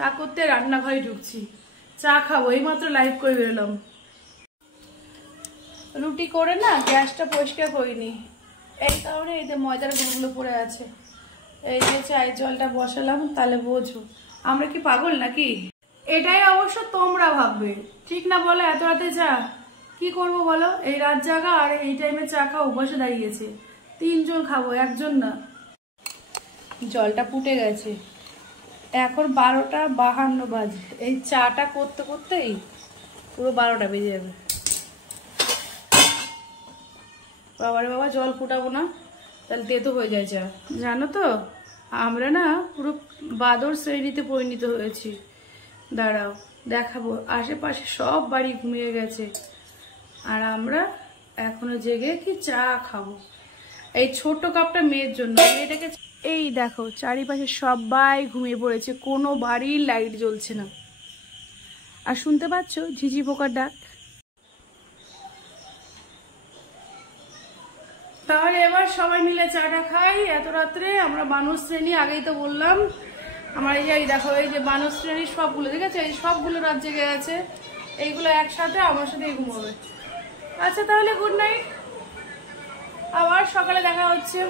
চা করতে রান্নাঘরে ঢুকছি, চা খাবো, এইমাত্র লাইভ করে বেরোলাম। রুটি করে না গ্যাসটা পরিষ্কার করিনি, এই কারণে এই যে ময়দার গুঁড়োগুলো পড়ে আছে। এই যে চায়ের জলটা বসালাম, তাহলে বোঝো আমরা কি পাগল নাকি? এটাই অবশ্য তোমরা ভাববে, ঠিক না বলো? এত রাতে চা কি করবো বলো? এই রাত জাগা আর এই টাইমে চা খাওয়া অভ্যাসে দাঁড়িয়েছে। 3 জন খাবো, 1 জন না। জলটা ফুটে গেছে, এখন 12টা 52 বাজে। এই চাটা করতে করতেই পুরো 12টা বেজে যাবে। বাবারে বাবা, জল ফুটাবো না, তাহলে তেতো হয়ে যায় চা। জানো তো আমরা না পুরো বাদর শ্রেণীতে পরিণত হয়েছি। দাঁড়াও দেখাবো, আশেপাশে সব বাড়ি ঘুমিয়ে গেছে আর আমরা এখনো জেগে কি চা খাবো। এই ছোট কাপটা মেয়ের জন্য, মেয়েটাকে। এই দেখো চারিপাশে সবাই ঘুমিয়ে পড়েছে, কোনো বাড়ির লাইট জ্বলছে না। আর শুনতে পাচ্ছ ঝিঝি পোকার ডাক। তাহলে এবার সবাই মিলে চাটা খাই। এত রাত্রে আমরা মানুষ শ্রেণী, আগেই তো বললাম। আমার এই দেখো, এই যে মানুষ শ্রেণীর সবগুলো দেখেছো, এই সবগুলো রাত জেগে আছে। এইগুলো একসাথে আমার সাথে ঘুমোবে। আচ্ছা তাহলে গুড নাইট, আবার সকালে দেখা হচ্ছে।